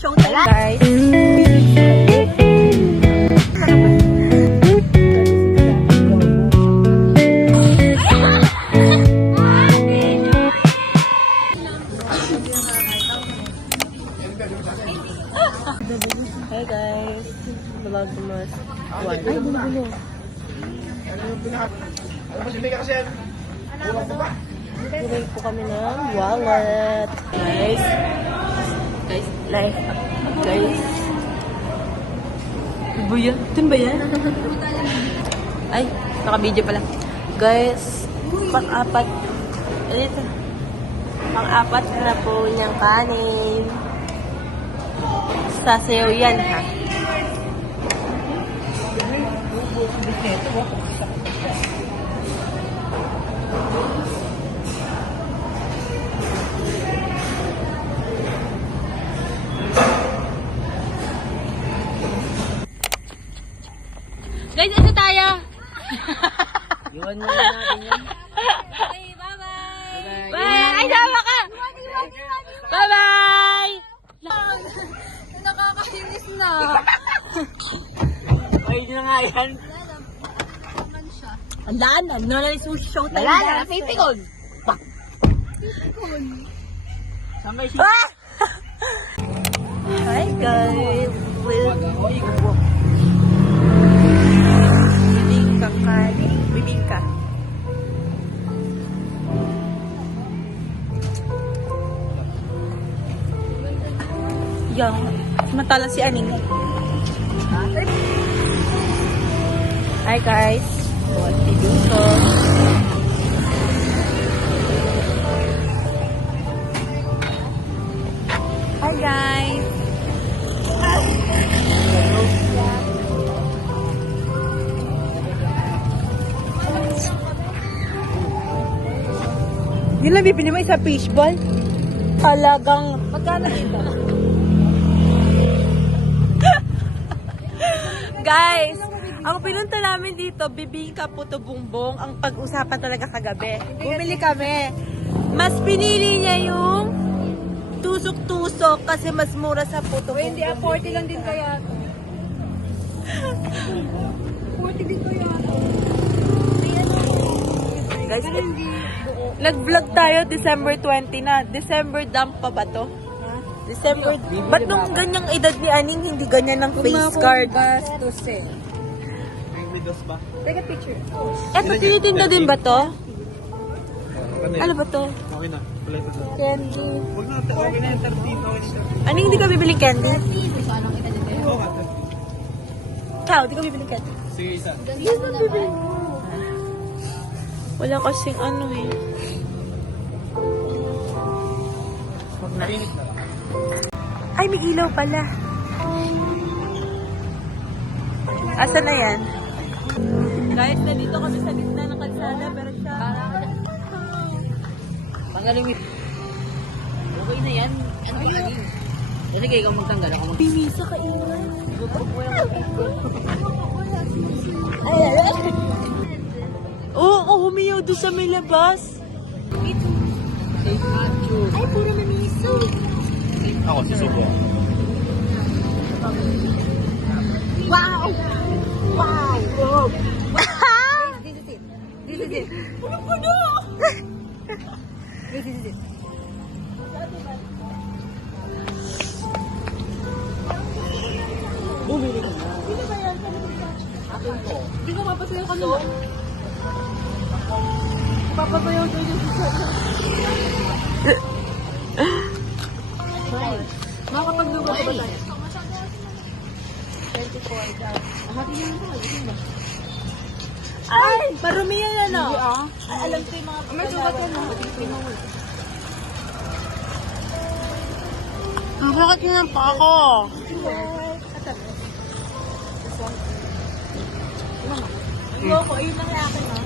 Show time, guys. Hey guys, Vlogmas 1. Ay, bulo-bulo. Bumili po kami ng wallet. Guys, live. Guys. Iba yan? Ito ba yan? Ay, naka-video pala. Guys, pang-apat. Dito. Pang-apat na po niyang kanin. Sasayaw yan, ha? Guys, ano tayo? Iwan mo na natin yan. Okay, bye-bye! Bye! Ay, dawa ka! Bye-bye! Nakakainis na. Ay, yun na nga yan. Wala na. Nalis mo show time. Wala na, pipikon. Saan ba yung Hi guys! Bibingka ka. Bibingka. Yang, matalang si Aning. Hi guys! Buat video ko. Hi guys! Yun lang bibili mo isa fishball. Talagang magkano dito? Guys, ang pinunta namin dito, bibingka puto bumbong, ang pag-usapan talaga kagabi. Bumili kami. Mas pinili niya yung tusok-tusok kasi mas mura sa puto bumbong. Hindi, 40 lang din kaya. 40 din kaya. Guys, nag-vlog tayo December 20 na. December dump pa ba to? December. Ba't nung ganyang edad ni Aning hindi ganyan ng face card? Gastos eh. may dos ba? Take a picture. Eto, tinitinda din ba to? Ano ba to? Okay na. Kulay pa sa. Candy. Huwag na, okay na yung 13. Okay na yung Aning, hindi ka bibili candy? 13. Oo nga, 13. Ikaw, hindi ka bibili candy? Sige, isa. Wala kasing ano eh. Huwag na. Pinik na lang. Ay, may ilaw pala. Asa na yan? Guys, nandito kami sa gitna ng kalsada, pero siya... Tanggalin mo. Okay na yan. Ano ba lagi? Kasi kayo kang magtanggal ako. Bimisa ka ingay. Oo, humiyaw doon sa may labas. Ay, puro mamiso. Ako, susubo. Wow! Wow! Wow! This is it. This is it. Puno-puno! This is it. Bumili ka na. Hindi ko mapasayaw ka naman. Papasayaw daw yung makapagluwa ka ba tayo? 24 daw. Hati niyo na ba? Ay! Marumi yan ano? Ay, alam ko yung mga... May sugat yan mo. Bakit yun pa ako? Ayoko, ayun lang yung akin ha.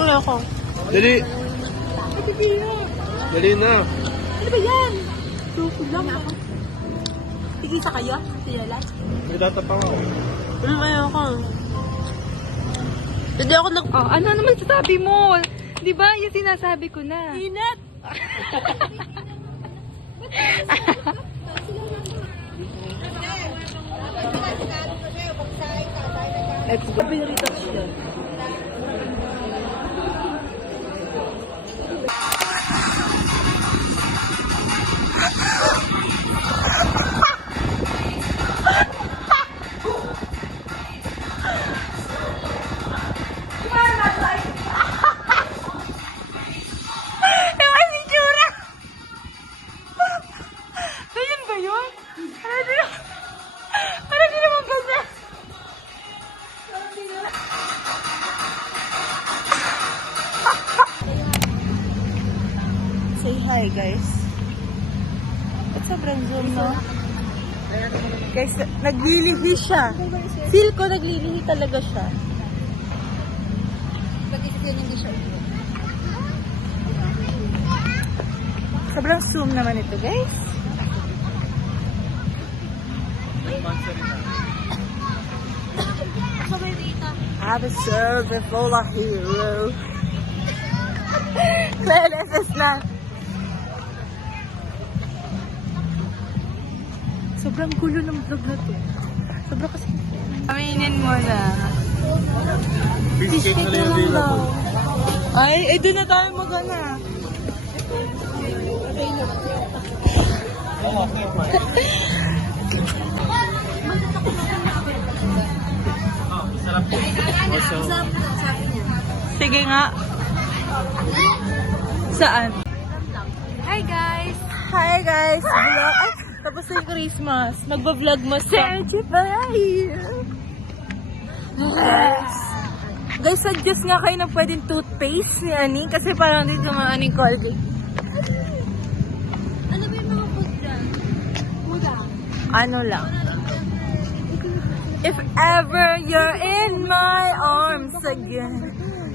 Wala ko. Dali! Dali na! Ano ba yan? Tukod lang ako. Tigisa kayo? Tiyalan? May data pa ako. Ayoko. Hindi ako nag... Oh, ano naman sasabi mo? Di ba? Yung sinasabi ko na. Inat! Let's go. Pinalitas siya. Ganyan ba yun? Ano di naman ganyan? Say hi, guys. Ba't sobrang zoom, no? Guys, naglilihi siya. Feel ko naglilihi talaga siya. Pag-isip yun hindi siya. Sobrang zoom naman ito, guys. Have a serve full of hero. Clearness na. Sobrang gulo ng vlog na to. Sobrang kasi... Aminin mo na. Fish cake na lang daw. Ay, doon na tayo magana. Sige nga. Saan? Hi guys! Hi guys! Vlog. Ay, tapos na yung Christmas. Magba-vlog mo sa... Yes! Guys, suggest nga kayo na pwedeng toothpaste ni Ani kasi parang dito mga Ani Colgate. Ano ba yung mga food dyan? Mula. Ano lang. If ever you're in my arms again,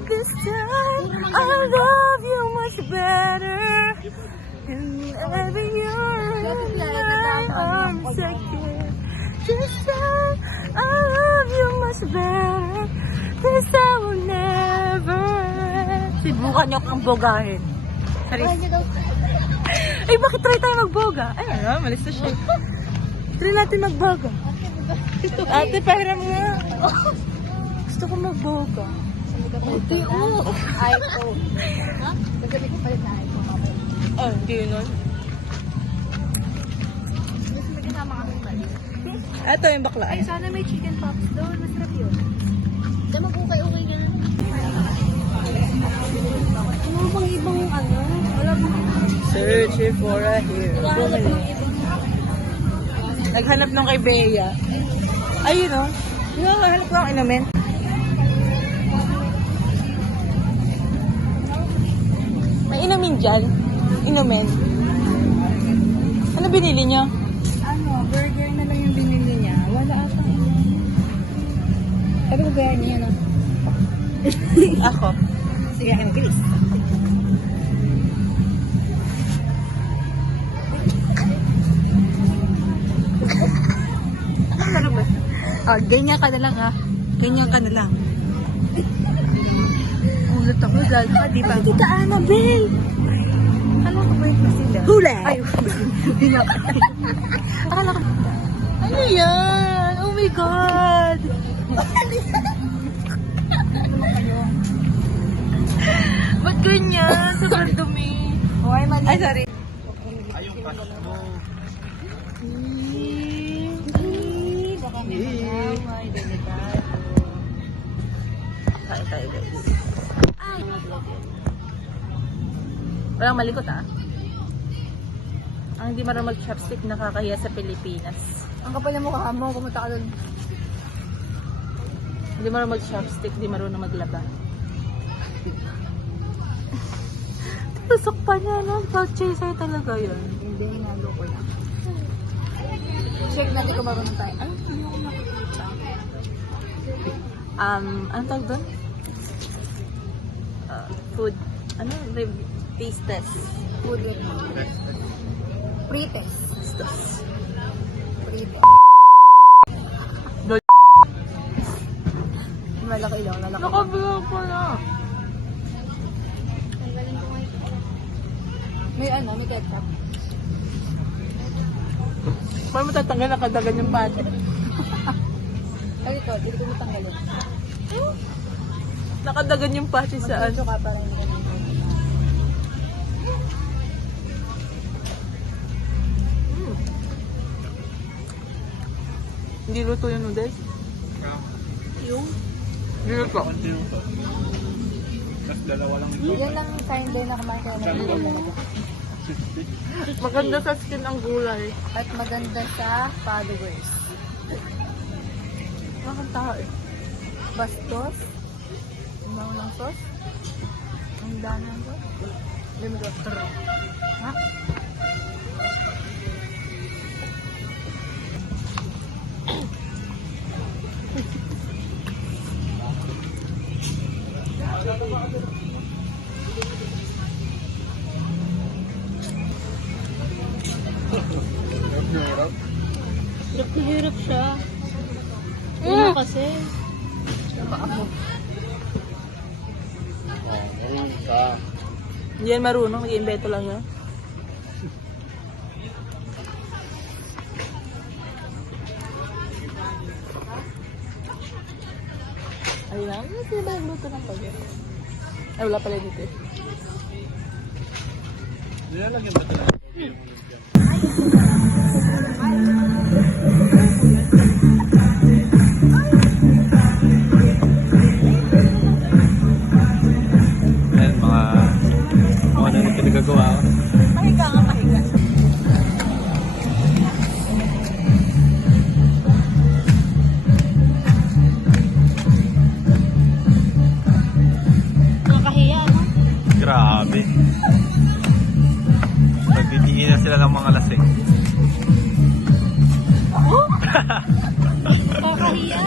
this time I love you much better. And ever you're in my arms again, this time I love you much better. This I will never. Sibukan niyo akong bogahin. Sorry. Ay, bakit try tayo magboga? Ay, ano, malis na siya. Try natin magboga. Ate, pahiram nga. Gusto ko magboga. iPhone. Ha? Sasabi ko palit na iPhone. Oh, hindi yun nun. Gusto may kasama kami palit. Ito yung bakla. Ay, sana may chicken pops doon. Masarap yun. Dama po kayo okay yan. Ano bang ibang ano? Wala bang... Searching for a hero. Naghanap nung kay Bea. Ayun o. Yung naghanap ko ang inumin. May inumin dyan. Inumin. Ano binili niyo? Ano, burger na lang yung binili niya. Wala ata. Sabi ko gaya niya na. Ako. Sige, ang bilis. Ano ba? Oh, ganyan ka na lang ha. Ganyan ka na lang. Ulat ako dahil ka, di ba? Tita Annabelle! Akala ko ba yung sila? Huli! Ay, hindi nga. Akala ko. Ano yan? Oh my God! Ba't ganyan? Sobrang dumi. Hoy, mali. Ay, sorry. Baka may mag-away, delikado. Kain tayo, guys. Walang malikot, ah. Ang hindi marunong mag-chopstick nakakahiya sa Pilipinas. Ang kapal na mukha mo, pumunta ka doon. Hindi marunong mag-chopstick, hindi marunong maglaba. Tusok pa niya, no? Cloud chaser talaga yun. Hindi, hinalo ko lang. Check natin kung marunong tayo. Ay, hindi ko makikita. Anong tawag doon? Food. Ano? Taste test. Food with pre-test. Pre-test. Dol- Malaki lang, lalaki. Nakablog ko na. May ano, may ketchup. Paano matatanggal na kadagan yung pati? Ay, ito. Dito ko tanggalin. Nakadagan yung pati sa ano. Mag-video ka para hindi ka nang Hindi luto yung noodles? Yung? Hindi luto. Tapos dalawa lang ito. Yan lang kind din na kumain kaya nag-video. Maganda sa skin ang gulay. At maganda sa followers. Bakang tao eh. Bastos. Ang bango ng sauce. Ang dami ng sauce. Limit. Ha? Hirap na hirap siya. Una kasi. Hindi yan marunong. Nag-invento lang yan. Ayun na. Ano ba yung luto ng pagod? Ay, wala pala dito eh. Nilalagyan ba talaga? Ayan, mga ano na pinagagawa ko. Pahiga nga, pahiga. Nakakahiya, no? Grabe. Nagtitingin na sila ng mga lasing. Nakakahiya.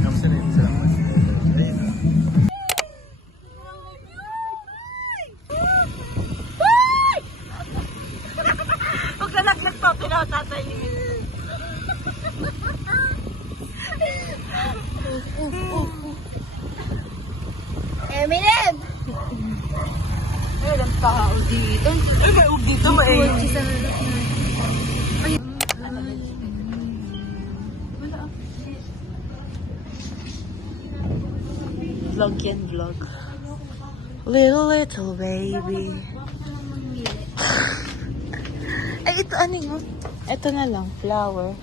Yung sila yung sila. Ayun. Pag nalaglag pa, pinatatay. Eminem! Ay, lang tao dito. Ay, may ug dito, may Vlog yan, vlog. Little baby. Ay, ito ano yun? Ito na lang, flower.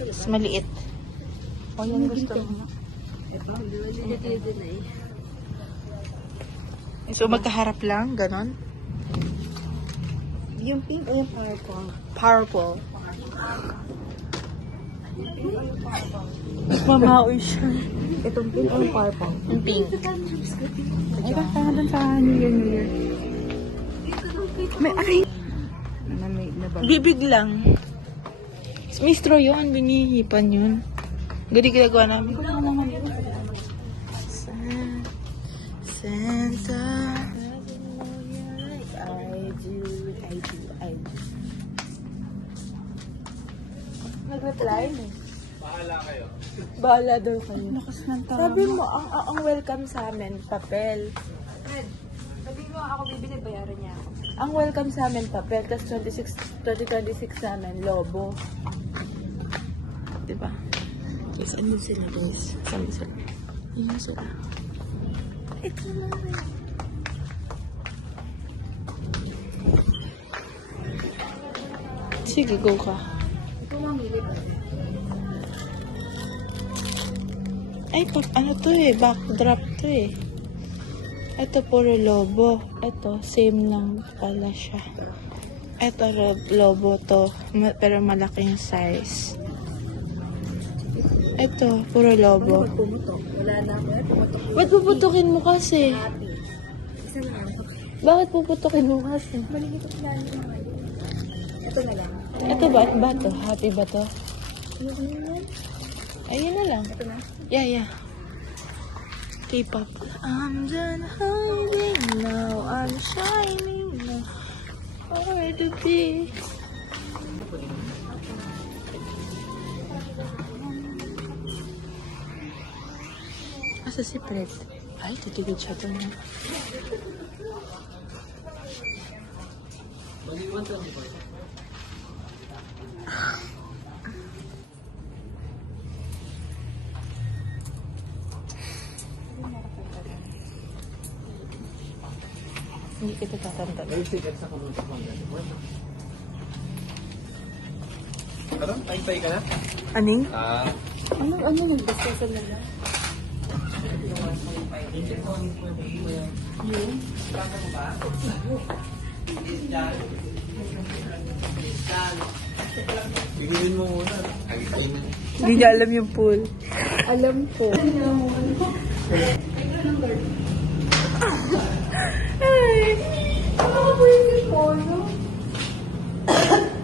Mas maliit. O, yan gusto mo. So, magkaharap lang, ganon? Yung pink o yung purple? Purple. Mamaoy siya. Itong pink o yung purple? Yung pink. Ay, basta nga dun sa New Year. May aray! May nabag. Bibig lang. May straw yun, binihipan yun. Gadi ginagawa namin. Santa. I do. Nag-reply? Bahala daw kayo. Sabi mo, ang welcome sa amin, papel. Sabi mo ako bibili, bayaran niya ako. Ang welcome sa amin, papel. Tapos 2026 sa amin, lobo. Diba? Guys, ano sila, guys? Saan sila? Yun sila. Ito naman. Sige, go ka. Ito mamili ba? Ay, ano to eh? Backdrop to eh. Ito puro lobo. Ito, same lang pala siya. Ito, lobo to. Pero malaki yung size. Ito, puro lobo. Pumutok. Wala na ako. Pumutok. Ba't puputukin mo kasi? Happy. Isa na lang. Bakit puputukin mo kasi? Balik ito plano mo ngayon. Ito na lang. Ito ba to? Happy ba to? Ano yan? Ayun na lang. Ito na. Yeah. K-pop. I'm done hiding now. I'm shining now. Where to be? Asa si Fred? Ay, titigil siya doon. Hindi kita tatanda. Ano? Tayo ka na? Aning? Ano nag-discussion na lang? Bigyan mo muna. Hindi niya alam yung pool. Alam ko.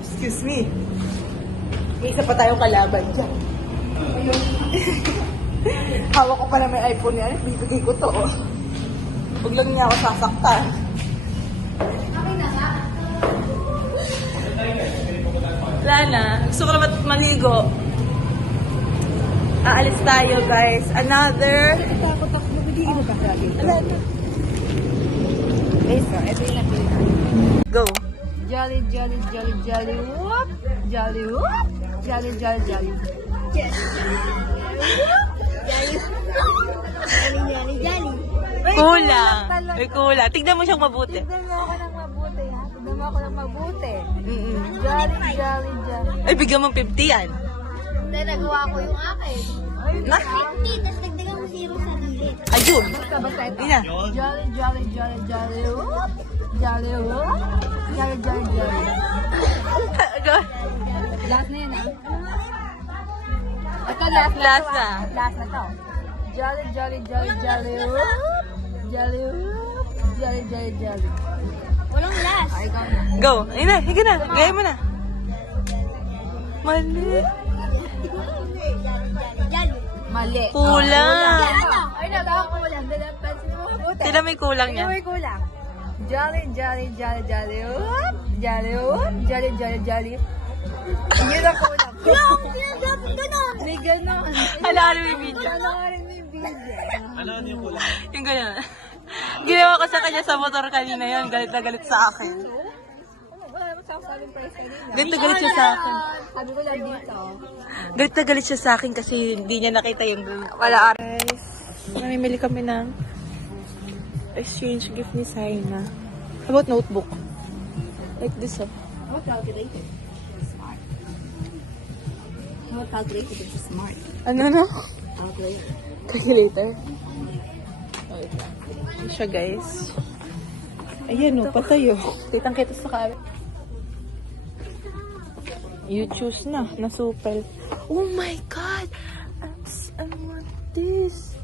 Excuse me. May isa pa tayong kalaban dyan. Hawak ko pa na may iPhone yan. Bibigay ko to. Oh. Huwag lang niya ako sasaktan. Wala na. Gusto ko na maligo. Aalis tayo, guys. Another... Takot ako. Hindi mo ba sabi? Wala na. Guys, ito yung napili. Go. Jolly, jolly, jolly, jolly, whoop! Jolly, whoop! Jolly, jolly, jolly. Kulang. May kulang. Tignan mo siyang mabuti. Tignan mo ako ng mabuti, ha? Tignan mo ako ng mabuti. Mm-mm. Jolly, jolly, jolly. Ay, bigyan mo 50 yan. Hindi, nagawa ko yung akin. Na? Tapos dagdagan mo zero sa gilid. Ayun. Basta ito. Hindi na. Jolly, jolly, jolly, jolly, whoop! Jolly, whoop! Jolly, jolly, jolly. Go. Last na yan, ha? Ito, last na Last to, na. ah. Last na to. Jolly, jolly, jolly, jolly, whoop! Jolly, whoop! Jolly, jolly, jolly. Walang last. Ay, ikaw na. Go. Ayun na. Higa na. Gaya mo na. Mali. Jalo. Mali. Kulang. Ay, nakakakulang. Dalang pansin mo mabuti. Sila may kulang niya. May kulang. Jolly, jolly, jolly, jolly, whoop! Jolly, whoop! Jolly, jolly, jolly. Yun ang kulang. Ganon. May ganon. Hala, yung video. Panoorin mo yung video. Ano yung kulang? Yung ganyan. Ginawa ko sa kanya sa motor kanina yun. Galit na galit sa akin. Wala naman sa saling price kanina. Galit na galit siya sa akin. Sabi ko lang dito. Galit na galit siya sa akin kasi hindi niya nakita yung wala. Guys, mamimili kami ng exchange gift ni Saina. How about notebook? Like this, oh. How calculated? Smart. How calculated is smart. Ano no? Calculated. Calculator. Wait. Ano siya, guys? Ayan, oh, patay, oh. Kitang kita sa camera. You choose na, nasupel. Oh my God! I want this.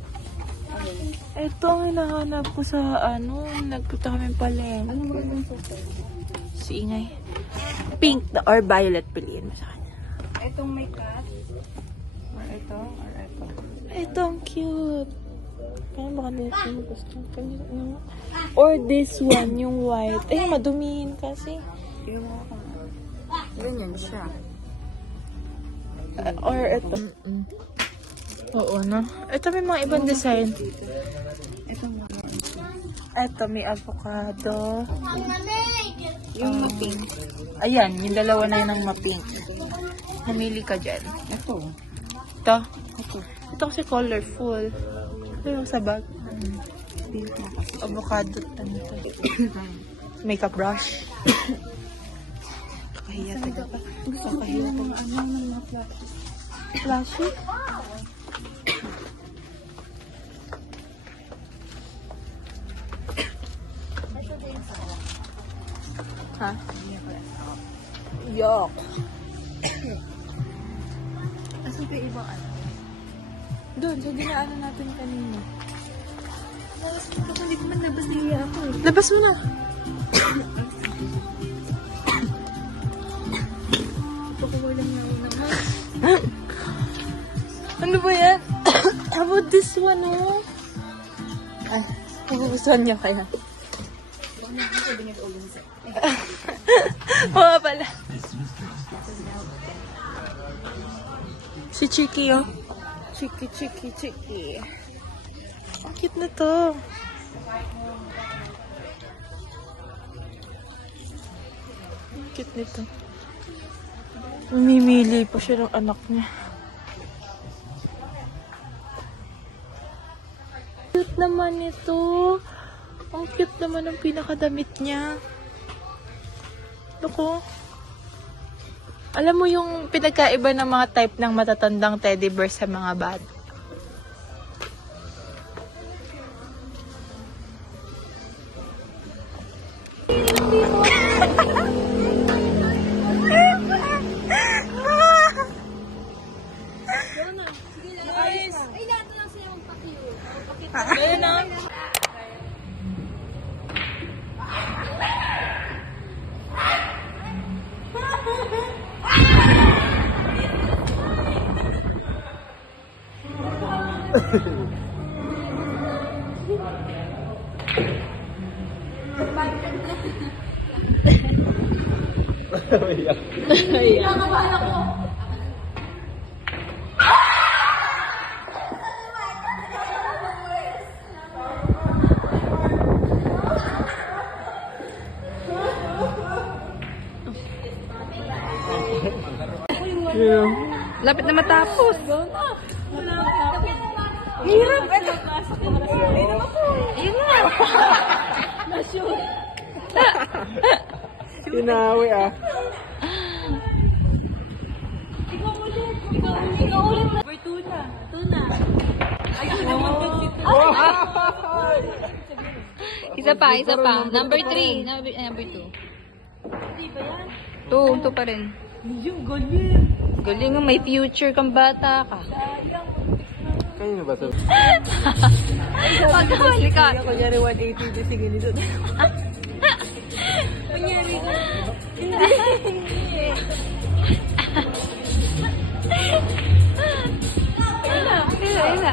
Ito ang hinahanap ko sa, nagpunta kami paleng. Ano mo yung super? Si Ingay. Pink or violet, piliin mo sa kanya. Itong may cut. Or ito. Or ito. Ito, ang cute. Kaya baka dito mo gusto. No? Or this one, yung white. Ay, madumihin kasi. Tingnan mo ako. Ganyan siya. Or ito. Oo, no? Ito may mga ibang design. Itong mga. Ito, may avocado. Yung ma-pink. Ayan, yung dalawa na yun ang ma-pink. Namili ka dyan. Ito. Ito. Ito. Ito kasi colorful. Ito yung sa bag. Pink na kasi. Avocado. Ano to? Makeup brush. Kakahiya talaga. Gusto ko yung mga flashes. Flashy? Ha? Yuck. Asan pa yung ibang ano? Doon, sa dinaanan natin kanina. Hindi ko man labas niya ako eh. Labas mo na. Pakuha lang na ako ng Ano ba yan? How about this one, oh? Ay, magugustuhan niya kaya. Oo pala. Si Chiki, oh. Chiki. Ang cute na to. Ang cute nito. Namimili pa siya ng anak niya. Cute naman ito. Ang cute naman ng pinakadamit niya. Loko. Alam mo yung pinagkaiba ng mga type ng matatandang teddy bear sa mga bata? Ay, nato lang sa'yo magpakiyo. Ayun na. Lapit na matapos. Hirap. Ito. Sinawi ah. Isa pa. Number 3. Number 2. 2 pa rin. Galing nga, may future kang bata ka. Kanino ba ito? Pagkawali ka. Kunyari 180 di sige nito. Ayun na.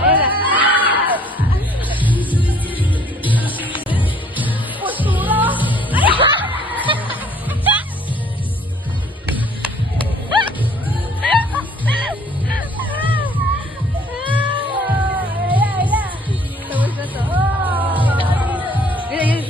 Tapos na to. Ayun.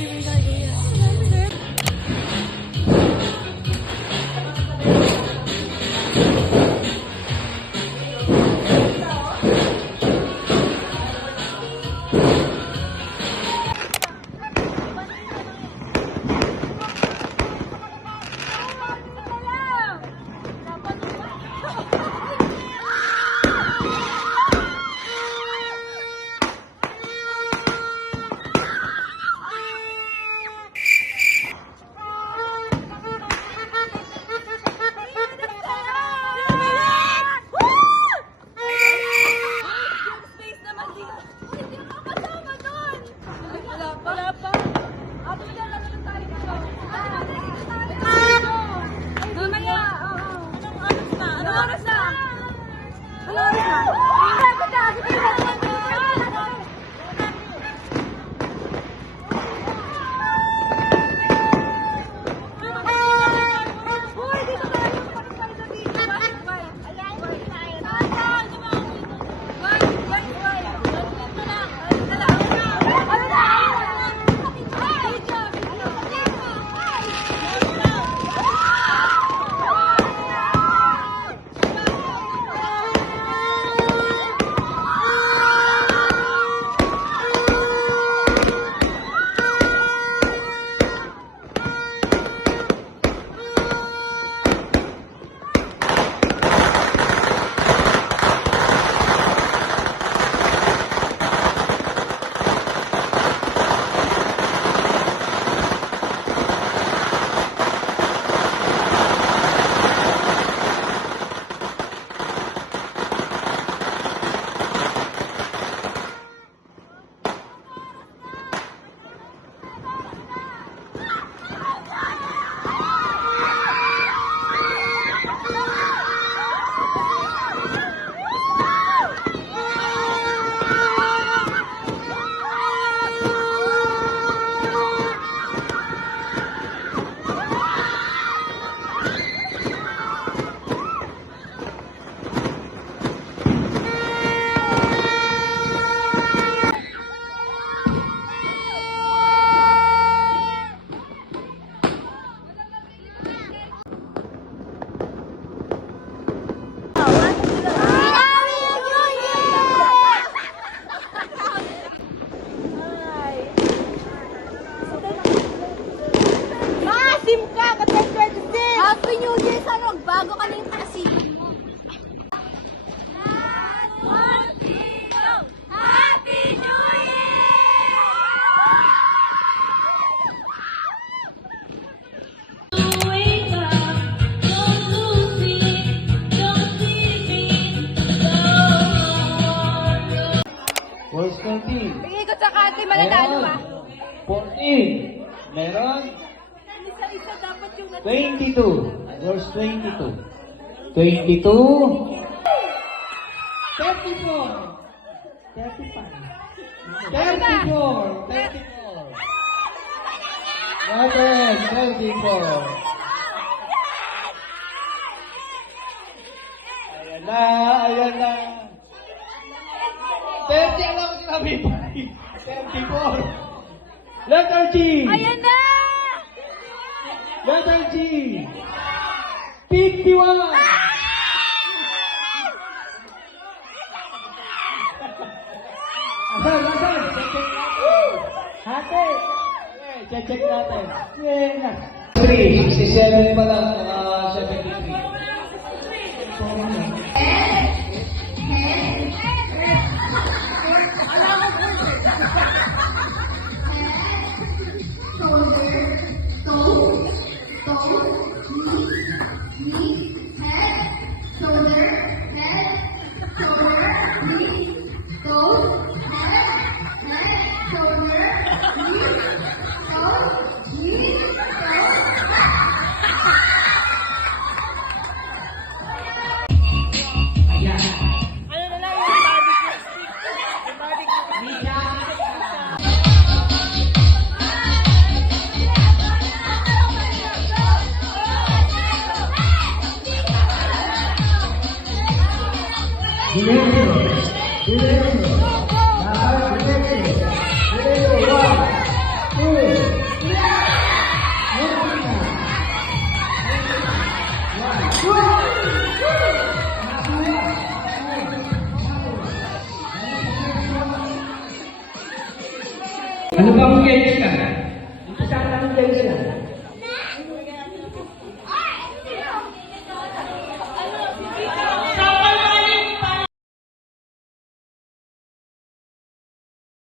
Verse 13. Ikot sa kante, mananalo ah. 14. Meron? Isa-isa dapat yung 22. Verse 22. 22. 34. 35. 34. 34. Natin, 34. Ayan na, ayan na. 30, alam ko sinabi. 34. Letter G. Ayan na! Letter G. 51. Asan? Check natin. Hati. Okay, check natin. Yeah. 3, 67 pa lang. 73. Ano ba ang gauge ka?